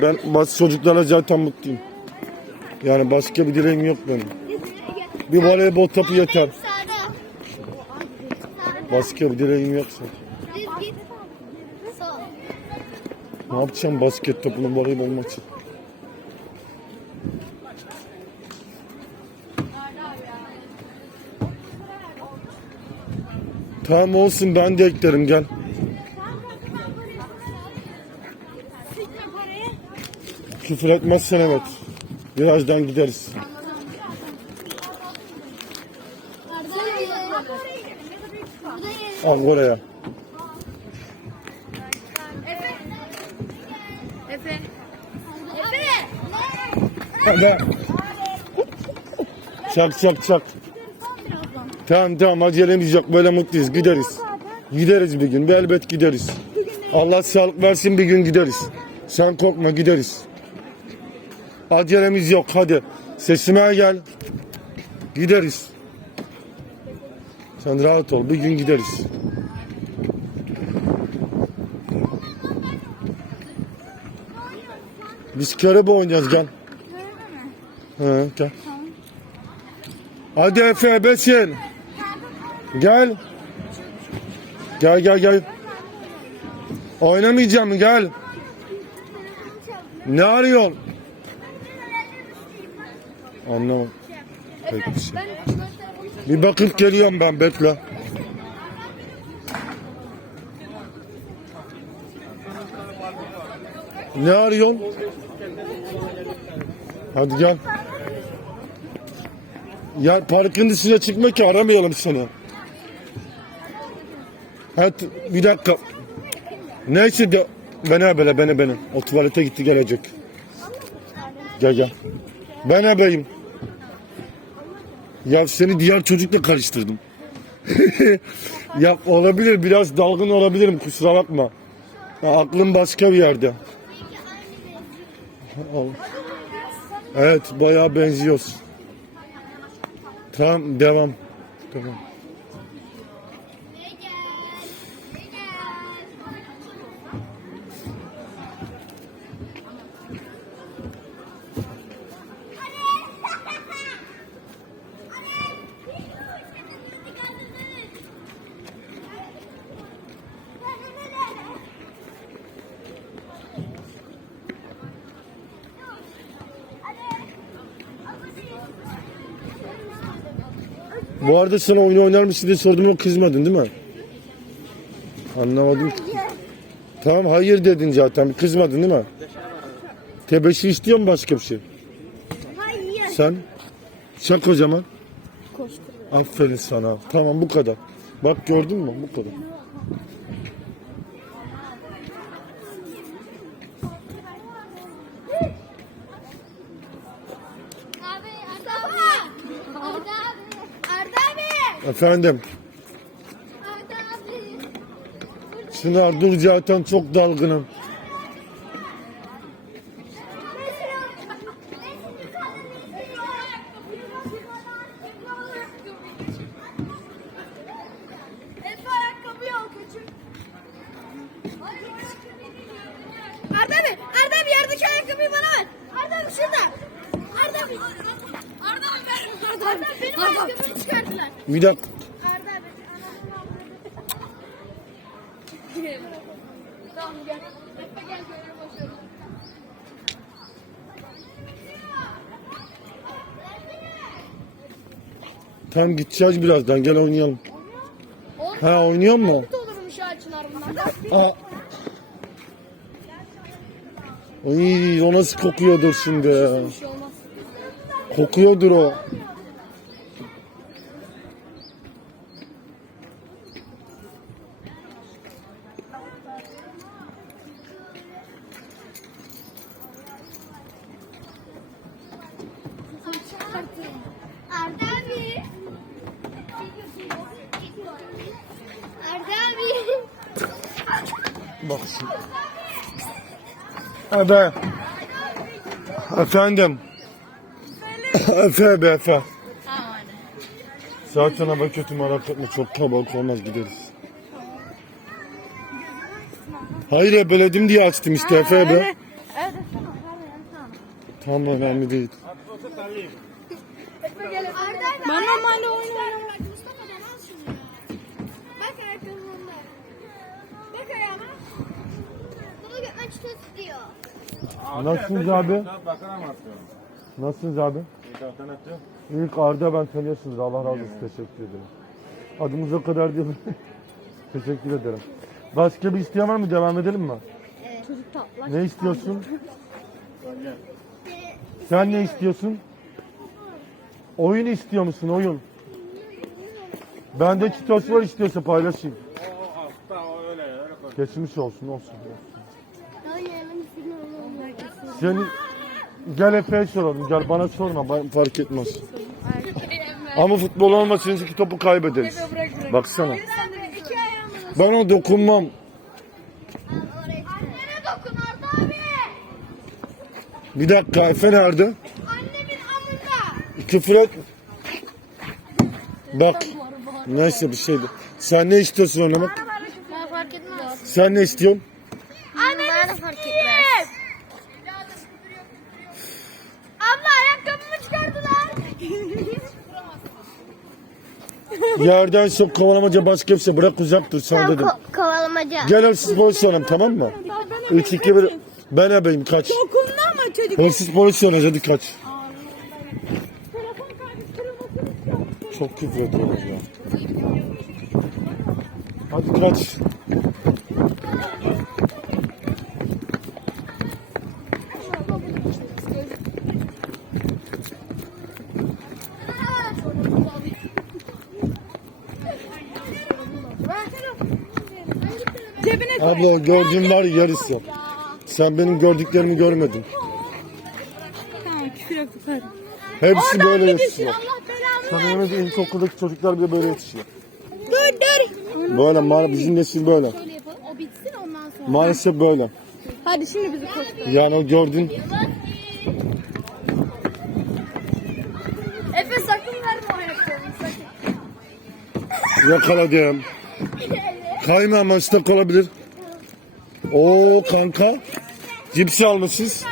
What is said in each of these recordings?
Ben bas çocuklara zaten mutluyum. Yani başka bir dileğim yok benim. Bir voleybol topu yeter. Başka bir dileğim git. Sol. Ne yapacağım basket topunu voleybol maçı? Tamam olsun ben de eklerim gel. Küfür etmezsen evet. Birazdan gideriz. Al oraya. Efe. Efe. Çak çak çak. Tamam tamam acelemiz yok böyle mutluyuz gideriz. Gideriz bir gün elbet gideriz. Allah sağlık versin bir gün gideriz. Sen korkma gideriz. Acelemiz yok hadi. Sesime gel. Gideriz. Sen rahat ol bir gün gideriz. Biz körebe oynayacağız gel. He, gel. Hadi Efe Besin. Gel. Gel gel gel. Oynamayacağım gel. Ne arıyorsun? Anlamadım. Peki. Bir bakıp geliyorum ben bekle. Ne arıyorsun? Hadi gel. Ya parkın dışına çıkma ki aramayalım seni. Evet bir dakika. Neyse de bana böyle bana bana. O tuvalete gitti gelecek. Gel gel. Ben ebeyim. Ya seni diğer çocukla karıştırdım. ya olabilir biraz dalgın olabilirim kusura bakma. Ya, aklım başka bir yerde. Evet bayağı benziyoruz. Tamam devam. Devam. Bu arada sen oyunu oynar mısın diye sordum ama kızmadın değil mi? Anlamadım ki. Tamam hayır dedin zaten kızmadın değil mi? Tebeşir istiyor mu başka bir şey? Hayır. Sen? Çak o zaman. Aferin sana. Tamam bu kadar. Bak gördün mü? Bu kadar. Abi Arda abi. Arda abi. Arda abi. Efendim. Çınar dur zaten çok dalgınım. Efe ayakkabıyı al küçük. Arda abi, Arda abi yerdeki ayakkabıyı bana ver. Arda abi şurada. Arda abi. Arda abi ver. Arda abi benim ayakkabımı başlayalım. Tam gideceğiz birazdan gel oynayalım. Ha oynuyor mu? Olurmuş o nasıl kokuyordur şimdi ya. Kokuyordur o. Arda abi. Arda abi. Bak şimdi. Ebe. Efendim. Efe be Efe. Zaten hava kötü merak etme çok kalabalık olmaz gideriz. Hayır ebeledim diye açtım işte Efe be. Tam önemli değil. Arda Bana bana oyna. Mustafa'dan al şunu ya. Bak ayakkabımda. Bak ayağıma. Götmek istiyor. Nasılsınız abi? Nasılsınız abi? İlk Arda ben tanıyorsunuz. Allah razı olsun. Teşekkür ederim. Adımız o kadar değil. Teşekkür ederim. Başka bir isteyen var mı? Devam edelim mi? Çocuk tatlı. Ne istiyorsun? Sen ne istiyorsun? Oyun istiyor musun? Oyun. Bende kitos var istiyorsa paylaşayım. Geçmiş olsun olsun. Seni gel Efe'ye soralım. Gel bana sorma. Ben fark etmez. Ama futbol olmasın çünkü topu kaybederiz. Baksana. Ben ona dokunmam. Bir dakika Efe nerede? Annemin amında. Küfür et. Bak. Neyse bir şeydi. Sen ne istiyorsun oynamak? Bana fark etmez. Sen ne istiyorsun? Annene fark etmez. Abla ayakkabımı çıkardılar. Yerden sok kovalamaca başka bir şey. Bırak uzak dur sen dedim. kovalamaca. Gel hırsız polis oynayalım tamam mı? 3 2 1 ben ebeyim kaç. Dokundu ama çocuk. Hırsız polis oynayacağız hadi kaç. Telefon kaydı, kırılmasın. Çok küfür ediyorlar ya. Hadi kaç. Abla gördüğün var ya yarısı. Sen benim gördüklerimi görmedin. Tamam küfür yok. Hepsi böyle yetişiyor. Allah belanı. İlkokuldaki çocuklar bile böyle yetişiyor. Dur dur. Böyle ma bizim nesil böyle. Şöyle yapalım. O bitsin ondan sonra. Maalesef böyle. Hadi şimdi bizi koştur. Yani o gördün Efe sakın verme o ayakkabıyı sakın. yakaladım. Kayma ama stok olabilir. Oo kanka. Cipsi almışız.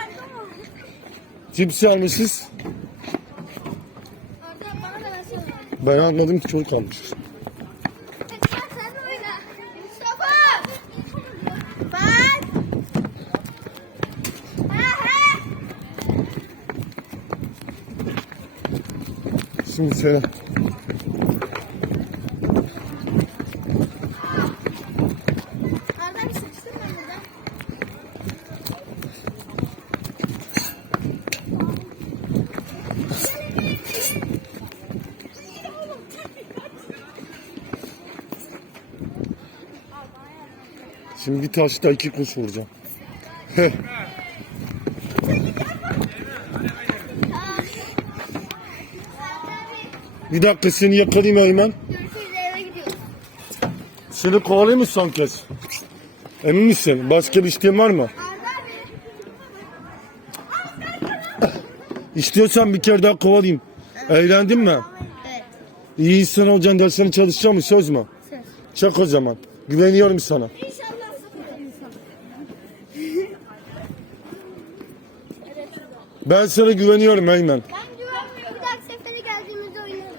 Cipsi versene. Ben anladım ki çok almış. Hadi gel sen de oyna. Mustafa. Bak. Ha ha. Şimdi söyle. Arda bir sıkıştırma burada. Şimdi bir taşta iki kuş vuracağım. Heh. bir dakika seni yakalayayım gidiyoruz. Seni kovalayayım mı son kez? Emin misin? Başka bir isteğin var mı? İstiyorsan bir kere daha kovalayayım. Eğlendin mi? Evet. İyi insan olacaksın dersine çalışacak mı? Söz mü? Söz. Çak o zaman. Güveniyorum sana. Ben sana güveniyorum Eymen. Ben güvenmiyorum. Bir dahaki sefere geldiğimizde oynarız.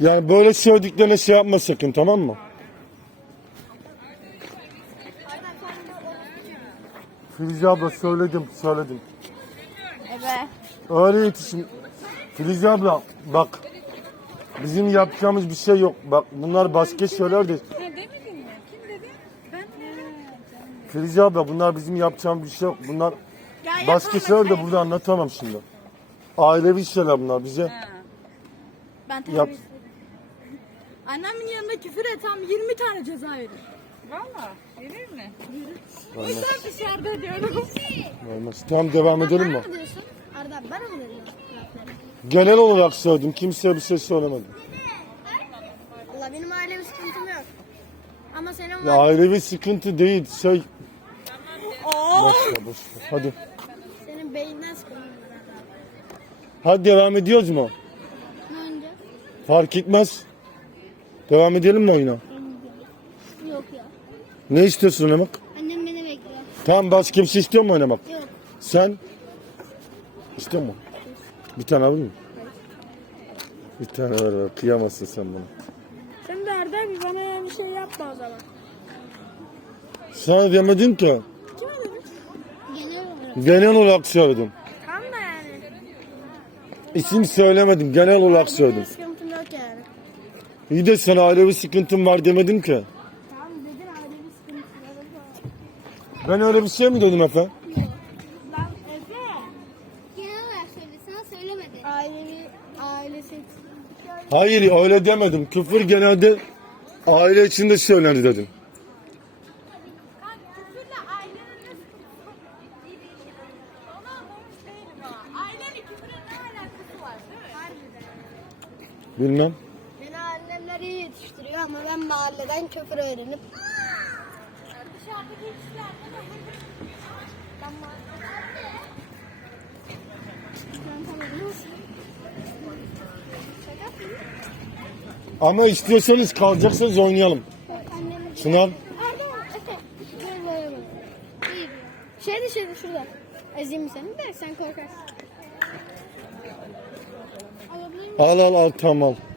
Yani böyle söylediklerine şey yapma sakın tamam mı? Filiz abla söyledim söyledim. Evet. Öyle yetişim. Filiz abla bak bizim yapacağımız bir şey yok. Bak bunlar başka şeyler de. Ha demedin mi? Kim dedi? Ben Filiz abla bunlar bizim yapacağımız bir şey yok. Bunlar başka şeyler de burada anlatamam şimdi. Ailevi şeyler bunlar bize. Ben Yap. Annemin yanında küfür etsem 20 tane ceza verir. Valla verir mi? O yüzden dışarıda diyorum. Olmaz. Tamam devam edelim mi? Diyorsun? Arda bana mı lafları? Genel olarak söyledim. Kimseye bir şey söylemedim. Valla benim aile bir sıkıntım yok. Ama senin Ya var. ailevi sıkıntı değil. Şey... Boş ver, boş ver. Hadi. Senin Arda abi. Hadi devam ediyoruz mu? Önce? Fark etmez. Devam edelim mi oyuna? Yok ya. Ne istiyorsun oynamak? Annem beni bekliyor. Tamam başka kimse istiyor mu oynamak? Yok. Sen? İstiyor mu? Bir tane alır mı? Bir tane ver ver. Kıyamazsın sen bana. Sen de Arda abi bana ya bir şey yapma o zaman. Sana demedim ki. Kime dedin? Geliyor mu? Genel olarak söyledim. Tam da yani. İsim söylemedim. Genel olarak söyledim. Sıkıntım yok yani. İyi de sana aile bir sıkıntım var demedim ki. Tamam dedin aile bir sıkıntıları var. Ben öyle bir şey mi dedim Efe? Lan Efe. Genel olarak sana söylemedi. Ailevi, ailesi. Hayır öyle demedim. Küfür genelde aile içinde söylenir dedim. Bilmem. Beni annemler iyi yetiştiriyor ama ben mahalleden küfür öğrenip Dışarıdaki kişilerden öyle Ama istiyorsanız kalacaksanız oynayalım. Sınav. Böyle. İyi. Şeydi şeydi şurada. Ezeyim seni de sen korkarsın. Al al al al.